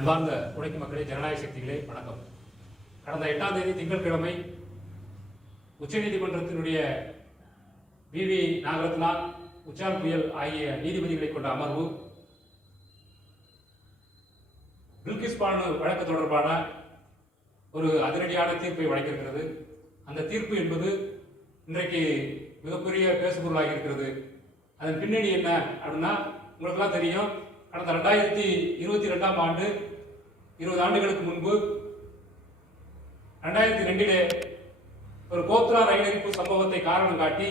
அன்பார்ந்த உழைக்கும் மக்களே, ஜனநாயக சக்திகளே, வணக்கம். கடந்த 8ஆம் தேதி திங்கட்கிழமை உச்சநீதிமன்றத்தினுடைய வி நாகரத்னா, உச்சால் புயல் ஆகிய நீதிபதிகளை கொண்ட அமர்வு பில்கிஸ் பானு வழக்கு தொடர்பான ஒரு அதிரடியான தீர்ப்பை வழங்கியிருக்கிறது. அந்த தீர்ப்பு என்பது இன்றைக்கு மிகப்பெரிய பேசுபொருளாகி இருக்கிறது. அதன் பின்னணி என்ன அப்படின்னா, உங்களுக்கெல்லாம் தெரியும், கடந்த 2022ஆம் ஆண்டு 20 ஆண்டுகளுக்கு முன்பு 2002 ஒரு கோத்ரா ரயில் எரிப்பு சம்பவத்தை காரணம் காட்டி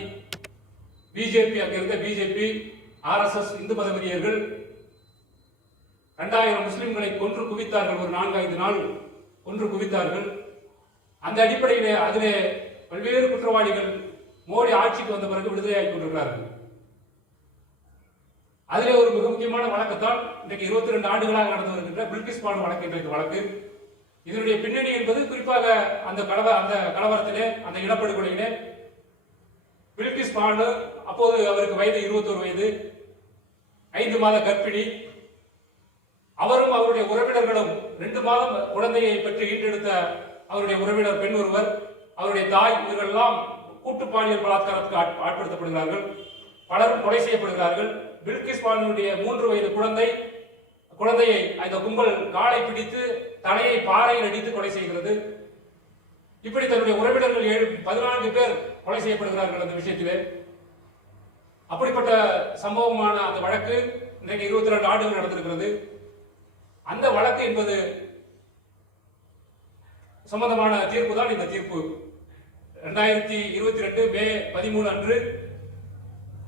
பிஜேபி, அங்கிருந்த பிஜேபி, ஆர்எஸ்எஸ், இந்து மத வெறியர்கள் 2000 முஸ்லிம்களை கொன்று குவித்தார்கள். ஒரு 4-5 நாள் கொன்று குவித்தார்கள். அந்த அடிப்படையிலே அதிலே பல்வேறு குற்றவாளிகள் மோடி ஆட்சிக்கு வந்த பிறகு விடுதலையாகி கொண்டிருக்கிறார்கள். அதிலே ஒரு மிக முக்கியமான வழக்கத்தான் இன்றைக்கு 22 ஆண்டுகளாக நடந்து வருகின்ற பில்கிஸ் பானு வழக்கு. இன்றைக்கு வழக்கு இதனுடைய பின்னணி என்பது குறிப்பாக அந்த கலவரத்திலே, அந்த இனப்படுகொலையிலே பில்கிஸ் பானு, அப்போது அவருக்கு வயது 21 வயது, 5 மாத கர்ப்பிணி, அவரும் அவருடைய உறவினர்களும் 2 மாதம் குழந்தையை பெற்று ஈட்டெடுத்த அவருடைய உறவினர் பெண் ஒருவர், அவருடைய தாய், இவர்களெல்லாம் கூட்டு பாலியல் பலாத்காரத்துக்கு ஆட்படுத்தப்படுகிறார்கள். பலரும் கொலை செய்யப்படுகிறார்கள். பில்கிஸ் பானுடைய 3 வயது குழந்தையை அந்த கும்பல் காலை பிடித்து தலையை பாறையில் அடித்து கொலை செய்கிறது. இப்படி தன்னுடைய உறவினர்கள் 14 பேர் கொலை செய்யப்படுகிறார்கள் அந்த விஷயத்திலே. அப்படிப்பட்ட சம்பவமான அந்த வழக்கு இன்றைக்கு 22 ஆண்டுகள் நடந்திருக்கிறது. அந்த வழக்கு என்பது சம்பந்தமான தீர்ப்பு தான் இந்த தீர்ப்பு. 2022 மே 13 அன்று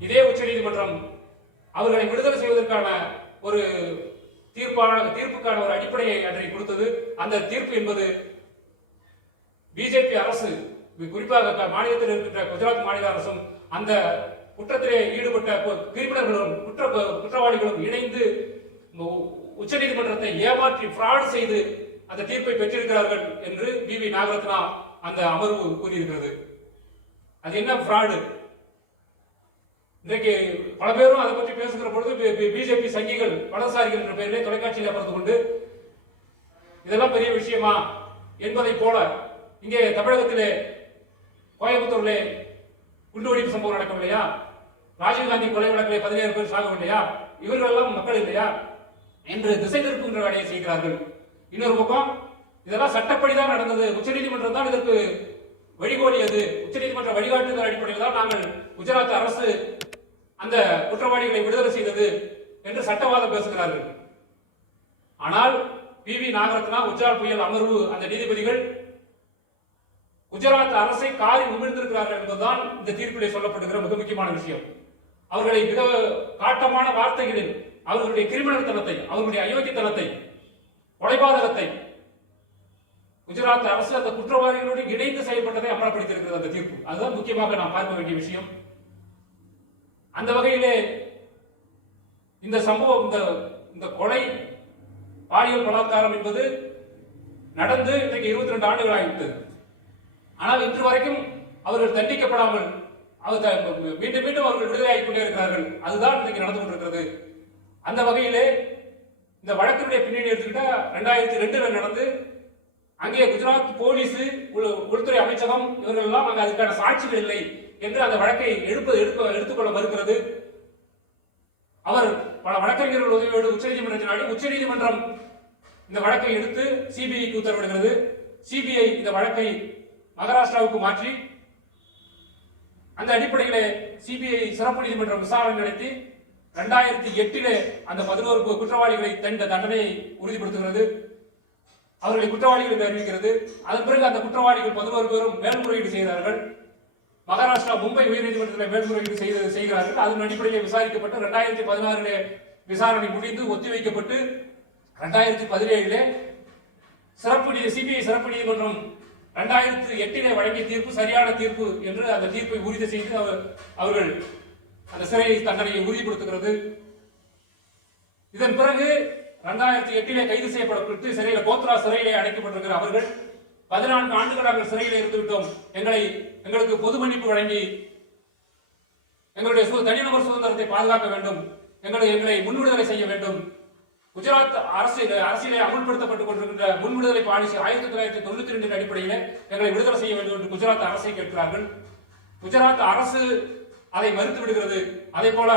இதே உச்சநீதிமன்றம் அவர்களை விடுதலை செய்வதற்கான ஒரு தீர்ப்புக்கான ஒரு அடிப்படையை அன்றைக்கு கொடுத்தது. அந்த தீர்ப்பு என்பது பிஜேபி அரசு, குறிப்பாக மாநிலத்தில் இருக்கின்ற குஜராத் மாநில அரசும் அந்த குற்றத்திலே ஈடுபட்ட கிரிமினல்களும் குற்றவாளிகளும் இணைந்து உச்சநீதிமன்றத்தை ஏமாற்றி ஃப்ராட் செய்து அந்த தீர்ப்பை பெற்றிருக்கிறார்கள் என்று வி நாகரத்னா அந்த அமர்வு கூறியிருக்கிறது. அது என்ன ஃப்ராடு? இன்றைக்கு பல பேரும் அதை பற்றி பேசுகிற பொழுது பிஜேபி சங்கிகள், வலதுசாரிகள் என்ற பெயரிலே தொலைக்காட்சியில் அமர்ந்து கொண்டு இதெல்லாம் பெரிய விஷயமா என்பதை போல, இங்கே தமிழகத்திலே கோயம்புத்தூரிலே குண்டுவெடிப்பு சம்பவம் நடக்கவில்லையா, ராஜீவ்காந்தி கொலை வழக்கிலே 17 பேர் சாகவில்லையா, இவர்கள் எல்லாம் மக்கள் இல்லையா என்று திசை திருப்புகின்ற வேலையை செய்கிறார்கள். இன்னொரு பக்கம் இதெல்லாம் சட்டப்படிதான் நடந்தது, உச்சநீதிமன்றம் தான் இதற்கு வழிகோலியது, உச்சநீதிமன்ற வழிகாட்டுதல் அடிப்படையில் தான் நாங்கள் குஜராத் அரசு அந்த குற்றவாளிகளை விடுதலை செய்தது என்று சட்டவாதம் பேசுகிறார்கள். ஆனால் வி நாகரத்னா, உச்சால் புயல் அமர்வு அந்த நீதிபதிகள் குஜராத் அரசை காரி உமிழ்ந்திருக்கிறார்கள் என்பதுதான் இந்த தீர்ப்பிலே சொல்லப்படுகிற மிக முக்கியமான விஷயம். அவர்களை மிக காட்டமான வார்த்தைகளில் அவர்களுடைய கிரிமினல் தனத்தை, அவர்களுடைய அயோக்கியத்தனத்தை, கொலைபாதகத்தை குஜராத் அரசு அந்த குற்றவாளிகளோடு இணைந்து செயல்பட்டதை அமலப்படுத்தியிருக்கிறது அந்த தீர்ப்பு. அதுதான் முக்கியமாக நாம் பார்க்க வேண்டிய விஷயம். அந்த வகையிலே இந்த சம்பவம், இந்த கொலை, பாலியல் பலாத்காரம் என்பது நடந்து இன்றைக்கு 22 ஆண்டுகள் ஆகிவிட்டது. ஆனால் இன்று வரைக்கும் அவர்கள் தண்டிக்கப்படாமல் மீண்டும் மீண்டும் அவர்கள் விடுதலையாகிக் கொண்டே இருக்கிறார்கள். அதுதான் இன்றைக்கு நடந்து கொண்டிருக்கிறது. அந்த வகையிலே இந்த வழக்கினுடைய பின்னணி எடுத்துக்கிட்டா 2002 நடந்து அங்கே குஜராத் போலீஸ், உள்துறை அமைச்சகம் இவர்கள் எல்லாம் அங்கே அதுக்கான சாட்சிகள் இல்லை என்று அந்த வழக்கை எடுத்துக்கொள்ள மறுக்கிறது. அவர் பல வழக்கறிஞர்கள் உதவியோடு உச்சநீதிமன்றத்தில் நாடி உச்சநீதிமன்றம் இந்த வழக்கை எடுத்து சிபிஐக்கு உத்தரவிடுகிறது. சிபிஐ இந்த வழக்கை மகாராஷ்டிராவுக்கு மாற்றி அந்த அடிப்படையிலே சிபிஐ சிறப்பு நீதிமன்றம் விசாரணை நடத்தி 2008 அந்த 11 குற்றவாளிகளை தண்டனையை உறுதிப்படுத்துகிறது. அவர்களை குற்றவாளிகள் என்று அறிவிக்கிறது. அதன் பிறகு அந்த குற்றவாளிகள் 11 பேரும் மேல்முறையீடு செய்கிறார்கள். மகாராஷ்டிரா மும்பை உயர்நீதிமன்றத்தில் மேல்முறையீடு செய்கிறார்கள். அதன் அடிப்படையில் விசாரிக்கப்பட்டு 2016 விசாரணை முடிந்து ஒத்திவைக்கப்பட்டு 2017 சிபிஐ சிறப்பு நீதிமன்றம் 2008 வழங்கிய தீர்ப்பு சரியான தீர்ப்பு என்று அந்த தீர்ப்பை உறுதி செய்து அவர்கள் அந்த சிறை தண்டனையை உறுதிப்படுத்துகிறது. இதன் பிறகு 2008 கைது செய்யப்பட்டு கோத்ரா சிறையிலே அடைக்கப்பட்டிருக்கிற அவர்கள் 14 ஆண்டுகள் நாங்கள் சிறையில் இருந்துவிட்டோம், எங்களுக்கு பொது மன்னிப்பு வழங்கி எங்களுடைய தனிநபர் சுதந்திரத்தை பாதுகாக்க வேண்டும், எங்களை முன்விடுதலை செய்ய வேண்டும் குஜராத் அரசியலை அமுல்படுத்தப்பட்டுக் கொண்டிருக்கின்ற முன்விடுதலை பாலிசி 1992 அடிப்படையில் எங்களை விடுதலை செய்ய வேண்டும் என்று குஜராத் அரசை கேட்கிறார்கள். குஜராத் அரசு அதை மறுத்து விடுகிறது. அதே போல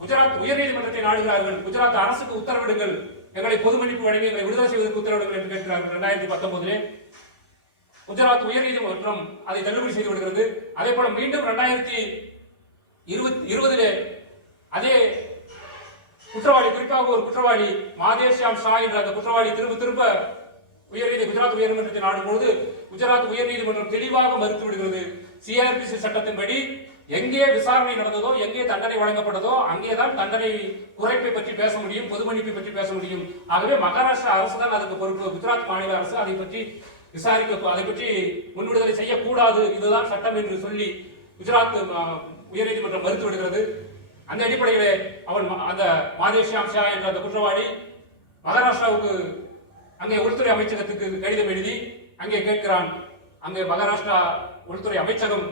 குஜராத் உயர்நீதிமன்றத்தை நாடுகிறார்கள். குஜராத் அரசுக்கு உத்தரவிடுங்கள், எங்களை பொது மன்னிப்பு வழங்கி எங்களை விடுதலை செய்வதற்கு உத்தரவிடுங்கள் என்று கேட்கிறார்கள். 2019 குஜராத் உயர்நீதிமன்றம் அதை தள்ளுபடி செய்து விடுகிறது. அதே போல மீண்டும் 2020 அதே குற்றவாளி, குறிப்பாக ஒரு குற்றவாளி மாதேஷ்யாம் ஷா என்ற அந்த குற்றவாளி திரும்ப குஜராத் உயர்நீதிமன்றத்தை நாடும்போது குஜராத் உயர்நீதிமன்றம் தெளிவாக மறுத்து விடுகிறது. சிஆர்பிசி சட்டத்தின்படி எங்கே விசாரணை நடந்ததோ, எங்கே தண்டனை வழங்கப்பட்டதோ அங்கேதான் தண்டனை குறைப்பை பற்றி பேச முடியும், பொது மன்னிப்பை பற்றி பேச முடியும். ஆகவே மகாராஷ்டிரா அரசு தான் அதுக்கு பொறுப்பு. குஜராத் மாநில அரசு அதை பற்றி விசாரிக்க, அதை பற்றி முன்விடுதலை செய்யக்கூடாது, இதுதான் சட்டம் என்று சொல்லி குஜராத் உயர்நீதிமன்றம் மறுத்து விடுகிறது. அந்த அடிப்படையிலே அவன் அந்த மாதேஷ்யாம் ஷா என்ற அந்த குற்றவாளி மகாராஷ்டிராவுக்கு அங்கே உள்துறை அமைச்சகத்துக்கு கடிதம் எழுதி அங்கே கேட்கிறான். அங்கே மகாராஷ்டிரா உள்துறை அமைச்சகம்,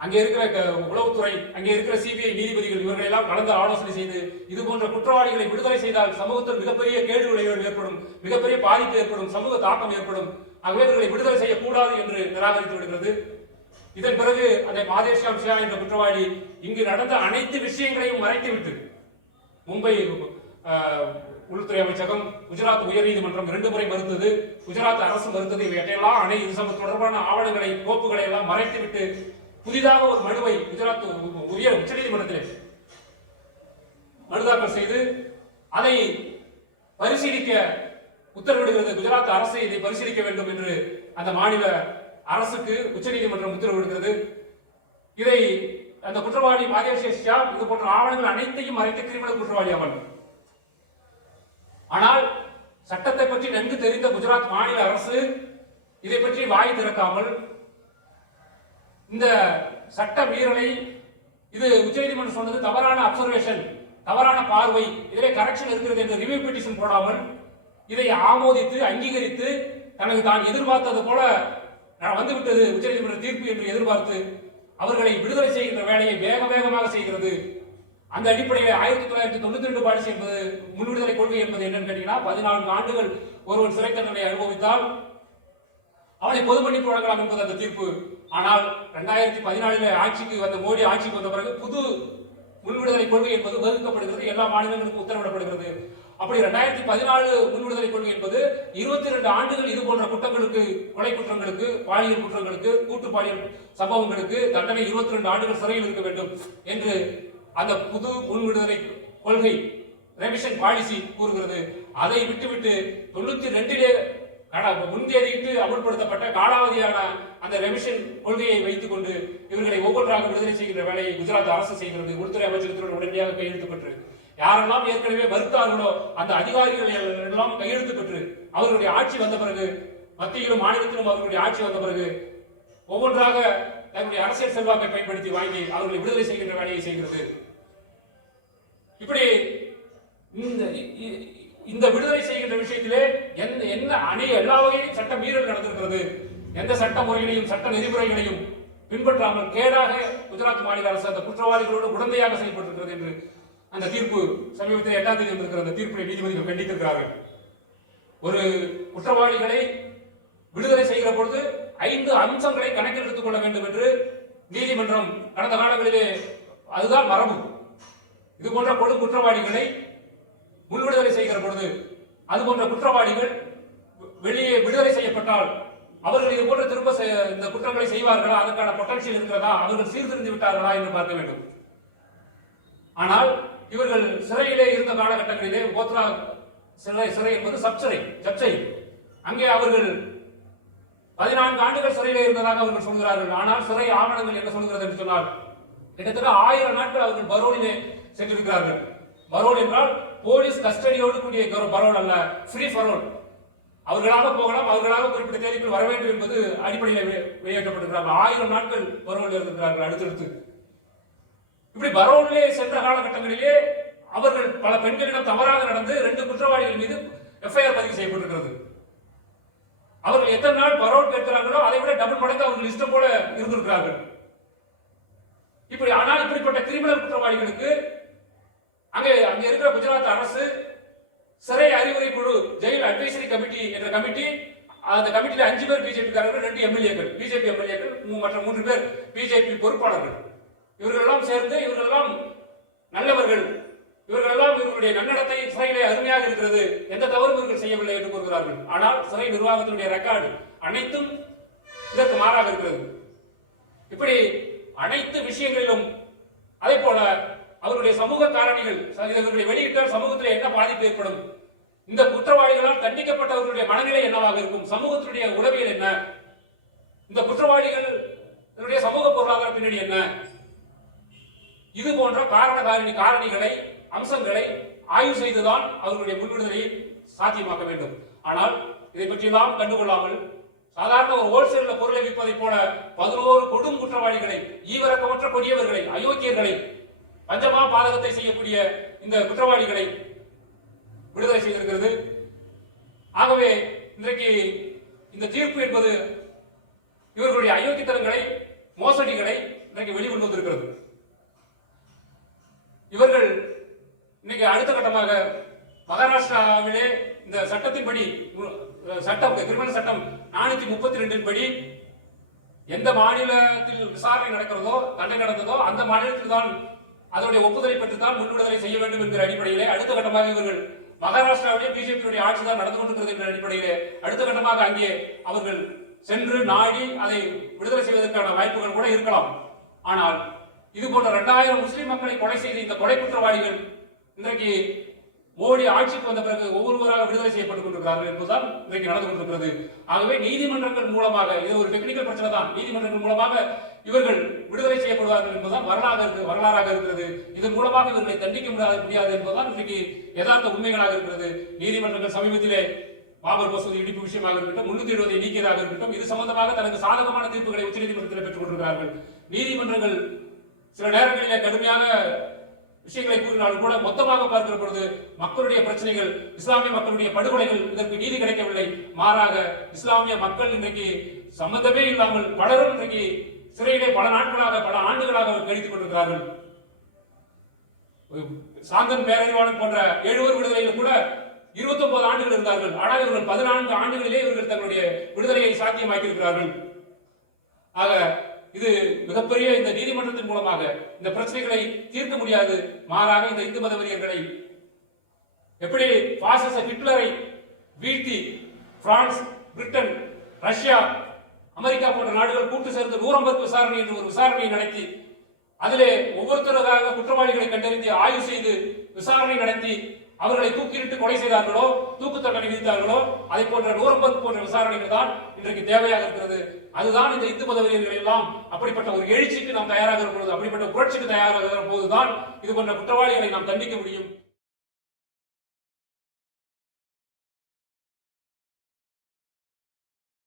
அங்கே இருக்கிற உளவுத்துறை, அங்கே இருக்கிற சிபிஐ நீதிபதிகள் இவர்கள் எல்லாம் கலந்து ஆலோசனை செய்து இது போன்ற குற்றவாளிகளை விடுதலை செய்தால் சமூகத்தில் மிகப்பெரிய கேடு விளைவுகள் ஏற்படும், மிகப்பெரிய பாதிப்பு ஏற்படும், சமூக தாக்கம் ஏற்படும். ஆகவே இவர்களை விடுதலை செய்யக்கூடாது என்று நிராகரித்து விடுகிறது. இதன் பிறகு அந்த மாதேஷ்யாம் ஷா என்ற குற்றவாளி இங்கு நடந்த அனைத்து விஷயங்களையும் மறைத்துவிட்டு மும்பை உள்துறை அமைச்சகம், குஜராத் உயர்நீதிமன்றம் 2 முறை மறுத்தது, குஜராத் அரசு மறுத்தது, இவற்றையெல்லாம் இது தொடர்பான ஆவணங்களை, கோப்புகளை எல்லாம் மறைத்துவிட்டு புதிதாக ஒரு மனுவை குஜராத் உச்சநீதிமன்றத்தில் மனு தாக்கல் செய்து அதை பரிசீலிக்க உத்தரவிடுகிறது. குஜராத் அரசு இதை பரிசீலிக்க வேண்டும் என்று அந்த மாநில அரசுக்கு உச்சநீதிமன்றம் உத்தரவிடுகிறது. இதை அந்த குற்றவாளி மாதேஷ்யா இது போன்ற ஆவணங்கள் அனைத்தையும் மறைத்த கிரிமினல் குற்றவாளி அவன். ஆனால் சட்டத்தை பற்றி நன்கு தெரிந்த குஜராத் மாநில அரசு இதை பற்றி வாய் திறக்காமல் இந்த சட்ட மீறலை, இது உச்சநீதிமன்றம் சொன்னது தவறான அப்சர்வேஷன், தவறான பார்வை, இதிலே கரெக்ஷன் இருக்கிறது என்று ரிவ்யூ பெட்டிஷன் போடாமல் இதை ஆமோதித்து அங்கீகரித்து தனக்கு தான் எதிர்பார்த்தது போல வந்துவிட்டது உச்சநீதிமன்ற தீர்ப்பு என்று எதிர்பார்த்து அவர்களை விடுதலை செய்கின்ற வேலையை வேகமாக செய்கிறது. அந்த அடிப்படையில் 1992 பாலிசி என்பது, முன்விடுதலை கொள்கை என்பது என்னன்னு கேட்டீங்கன்னா, 14 ஆண்டுகள் ஒருவன் சிறை தண்டனை அனுபவித்தால் அவனை பொது மன்னிப்பு வழங்கலாம் என்பது அந்த தீர்ப்பு. ஆனால் 2014 ஆட்சிக்கு வந்த மோடி ஆட்சிக்கு வந்த பிறகு புது முன்விடுதலை கொள்கை என்பது வகுக்கப்படுகிறது, எல்லா மாநிலங்களுக்கும் உத்தரவிடப்படுகிறது. அப்படி 2014 முன்விடுதலை கொள்கை என்பது 22 ஆண்டுகள் இது போன்ற குற்றங்களுக்கு, கொலை குற்றங்களுக்கு, பாலியல் குற்றங்களுக்கு, கூட்டு பாலியல் சம்பவங்களுக்கு தண்டனை 22 ஆண்டுகள் சிறையில் இருக்க வேண்டும் என்று அந்த புது முன்விடுதலை கொள்கை ரெவிஷன் பாலிசி கூறுகிறது. அதை விட்டுவிட்டு 92 முன்தேதியிட்டு அமுல்படுத்தப்பட்ட காலாவதியான அந்த ரெவிஷன் கொள்கையை வைத்துக் கொண்டு இவர்களை ஒவ்வொன்றாக விடுதலை செய்கின்ற வேலையை குஜராத் அரசு செய்கிறது. உள்துறை அமைச்சகத்துடன் உடனடியாக கையெழுத்து பெற்று யாரெல்லாம் ஏற்கனவே மறுத்தார்களோ அந்த அதிகாரிகள் எல்லாம் கையெழுத்து பெற்று அவர்களுடைய ஆட்சி வந்த பிறகு, மத்தியிலும் மாநிலத்திலும் அவர்களுடைய ஆட்சி வந்த பிறகு ஒவ்வொன்றாக தன்னுடைய அரசியல் செல்வாக்கை பயன்படுத்தி வாங்கி அவர்களை விடுதலை செய்கின்ற வேலையை செய்கிறது. இப்படி இந்த விடுதலை செய்கின்ற விஷயத்திலே எல்லா வகையிலும் சட்ட மீறல் நடந்திருக்கிறது. எந்த சட்ட முறைகளையும் சட்ட நெறிமுறைகளையும் பின்பற்றாமல் கேடாக குஜராத் மாநில அரசு அந்த குற்றவாளிகளோடு உடந்தையாக செயல்பட்டிருக்கிறது என்று அந்த தீர்ப்பு சமீபத்தில் 8ஆம் தேதி வந்திருக்கிற அந்த தீர்ப்பை நீதிபதிகள் கண்டித்திருக்கிறார்கள். ஒரு குற்றவாளிகளை விடுதலை செய்கிற பொழுது 5 அம்சங்களை கணக்கில் எடுத்துக் கொள்ள வேண்டும் என்று நீதிமன்றம் கடந்த காலங்களிலே அதுதான் மரபு. இது போன்ற குற்றவாளிகளை முன்விடுதலை செய்கிற பொழுது அது போன்ற குற்றவாளிகள் வெளியே விடுதலை செய்யப்பட்டால் அவர்கள் இது போன்ற திரும்ப இந்த குற்றங்களை செய்வார்களா, அதற்கான பொட்டன்ஷியல் இருக்கிறதா, அவர்கள் சீர்திருந்து விட்டார்களா என்று பார்க்க வேண்டும். ஆனால் இவர்கள் சிறையிலே இருந்த காலகட்டங்களிலே கோத்ரா சிறை என்பது சப்சிறை, அங்கே அவர்கள் 14 ஆண்டுகள் சிறையிலே இருந்ததாக அவர்கள் சொல்கிறார்கள். ஆனால் சிறை ஆவணங்கள் என்ன சொல்கிறது என்று சொன்னால் கிட்டத்தட்ட 1000 நாட்கள் அவர்கள் பரோலிலே சென்றிருக்கிறார்கள். பரோல் என்றால் போலீஸ் கஸ்டடியோடு கூடிய பரோல் அல்ல, ஃப்ரீ பரோல். அவர்களாக போகலாம், அவர்களாக குறிப்பிட்ட தேதிக்குள் வர வேண்டும் என்பது அடிப்படையில் வெளியேற்றப்பட்டிருக்கிறார்கள். 1000 நாட்கள் பரோலில் இருந்திருக்கிறார்கள் அடுத்தடுத்து. இப்படி பரோலிலே சென்ற காலகட்டங்களிலே அவர்கள் பல பெண்களிடம் தவறாக நடந்து 2 குற்றவாளிகள் மீது எஃப்ஐஆர் பதிவு செய்யப்பட்டிருக்கிறது. அவர்கள் எத்தனை நாள் பரோல் கேட்கிறார்களோ அதை விட டபுள் மடங்கு அவர்கள் இஷ்டம் போல இருந்திருக்கிறார்கள். ஆனால் இப்படிப்பட்ட கிரிமினல் குற்றவாளிகளுக்கு அங்க இருக்கிற குஜராத் அரசு சிறை அறிவுரை குழு, ஜெயில் அட்வைசரி கமிட்டி என்ற கமிட்டி, அந்த கமிட்டியில 5 பேர் பிஜேபி காரர்கள், 2 எம்எல்ஏக்கள், பிஜேபி எம்எல்ஏக்கள், மற்ற 3 பேர் பிஜேபி பொறுப்பாளர்கள். இவர்கள் எல்லாம் சேர்ந்து இவர்கள் எல்லாம் நல்லவர்கள், இவர்கள் எல்லாம் இவர்களுடைய நன்னடத்தை சிறையிலே அருமையாக இருக்கிறது, எந்த தவறும் இவர்கள் செய்யவில்லை என்று கூறுகிறார்கள். ஆனால் சிறை நிர்வாகத்தினுடைய ரெக்கார்டு அனைத்தும் இதற்கு மாறாக இருக்கிறது. இப்படி அனைத்து விஷயங்களிலும் அதே போல அவருடைய சமூக காரணிகள், இவர்களை வெளியிட்டால் சமூகத்தில் என்ன பாதிப்பு ஏற்படும், இந்த குற்றவாளிகளால் தண்டிக்கப்பட்டவர்களுடைய மனநிலை என்னவாக இருக்கும், சமூகத்தினுடைய உளவியல் என்ன, இந்த குற்றவாளிகள் சமூக பொருளாதார பின்னணி என்ன, இது போன்ற காரணிகளை அம்சங்களை ஆய்வு செய்துதான் அவர்களுடைய முன்விடுதலையை சாத்தியமாக்க வேண்டும். ஆனால் இதை பற்றியெல்லாம் கண்டுகொள்ளாமல் சாதாரண ஒரு ஹோல்சேல்ல பொருளை விற்பதை போல 11 கொடும் குற்றவாளிகளை, ஈவிரக்கமற்ற கொடியவர்களை, அயோக்கியர்களை, பஞ்சமா பாதகத்தை செய்யக்கூடிய இந்த குற்றவாளிகளை விடுதலை செய்திருக்கிறது. ஆகவே இன்றைக்கு இந்த தீர்ப்பு என்பது இவர்களுடைய அயோக்கியத்தனங்களை, மோசடிகளை இன்றைக்கு வெளிக்கொண்டு வந்திருக்கிறது. இவர்கள் இன்னைக்கு அடுத்த கட்டமாக மகாராஷ்டிராவிலே இந்த சட்டத்தின்படி, சட்டம் கிரிமினல் சட்டம் 432 படி எந்த மாநிலத்தில் விசாரணை நடக்கிறதோ, தண்டனை நடந்ததோ அந்த மாநிலத்தில் தான் அதனுடைய ஒப்புதலை பெற்றுத்தான் முன்விடுதலை செய்ய வேண்டும் என்கிற அடிப்படையிலே அடுத்த கட்டமாக இவர்கள் மகாராஷ்டிராவிலே பிஜேபியுடைய ஆட்சி தான் நடந்து கொண்டிருக்கிறது என்ற அடிப்படையிலே அடுத்த கட்டமாக அங்கே அவர்கள் சென்று நாடி அதை விடுதலை செய்வதற்கான வாய்ப்புகள் கூட இருக்கலாம். ஆனால் இது போன்ற 2000 முஸ்லிம் மக்களை கொலை செய்த இந்த கொலை குற்றவாளிகள் இன்றைக்கு மோடி ஆட்சிக்கு வந்த பிறகு ஒவ்வொருவராக விடுதலை செய்யப்பட்டுக் கொண்டிருக்கிறார்கள் என்பதுதான் இன்றைக்கு நடந்து கொண்டிருக்கிறது. ஆகவே நீதிமன்றங்கள் மூலமாக, இது ஒரு டெக்னிக்கல் பிரச்சனை தான், நீதிமன்றங்கள் மூலமாக இவர்கள் விடுதலை செய்யப்படுவார்கள் என்பதுதான் வரலாறாக இருக்கிறது. இதன் மூலமாக இவர்களை தண்டிக்க முடியாது என்பதுதான் இன்றைக்கு யதார்த்த உண்மைகளாக இருக்கிறது. நீதிமன்றங்கள் சமீபத்திலே பாபர் மசூதி இடிப்பு விஷயமாக இருக்கட்டும், 370 நீக்கியதாக இருக்கட்டும், இது சம்பந்தமாக தனக்கு சாதகமான தீர்ப்புகளை உச்சநீதிமன்றத்தில் பெற்றுக் கொண்டிருக்கிறார்கள். நீதிமன்றங்கள் சில நேரங்களிலே கடுமையாக விஷயங்களை கூறினாலும் கூட மொத்தமாக பார்க்கிற பொழுது மக்களுடைய பிரச்சனைகள், இஸ்லாமிய மக்களுடைய படுகொலைகள், இதற்கு நீதி கிடைக்கவில்லை. மாறாக இஸ்லாமிய மக்கள் இன்றைக்கு சம்பந்தமே இல்லாமல் பலரும் இன்றைக்கு சிறையிலே பல நாட்களாக, பல ஆண்டுகளாக கழித்துக் கொண்டிருக்கிறார்கள். சாந்தன் பேரறிவாளன் போன்ற 7 விடுதலையில் கூட 29 ஆண்டுகள் இருந்தார்கள். ஆனால் இவர்கள் 14 ஆண்டுகளிலே இவர்கள் தங்களுடைய விடுதலையை சாத்தியமாக்கி இருக்கிறார்கள். ஆக இது மிகப்பெரிய இந்த நீதிமன்றத்தின் மூலமாக இந்த பிரச்சனைகளை தீர்க்க முடியாது. மாறாக இந்த இந்து மத வெறியர்களை எப்படி பாசிச ஹிட்லரை வீழ்த்தி பிரான்ஸ், பிரிட்டன், ரஷ்யா, அமெரிக்கா போன்ற நாடுகள் கூட்டு சேர்ந்து நூரம்பர்க் விசாரணை என்று ஒரு விசாரணையை நடத்தி அதிலே ஒவ்வொருத்தருக்காக குற்றவாளிகளை கண்டறிந்து ஆய்வு செய்து விசாரணை நடத்தி அவர்களை தூக்கிலிட்டு கொலை செய்தார்களோ, தூக்கு தண்டனை விதித்தார்களோ, அதை போன்ற நூரம்பர்க் போன்ற விசாரணைகள் தான் இன்றைக்கு தேவையாக இருக்கிறது. அதுதான் இந்த இந்து மதவெறியர்கள் எல்லாம் அப்படிப்பட்ட ஒரு எழுச்சிக்கு நாம் தயாராக இருப்பது, அப்படிப்பட்ட புரட்சிக்கு தயாராக போதுதான் இது போன்ற குற்றவாளிகளை நாம் தண்டிக்க முடியும்.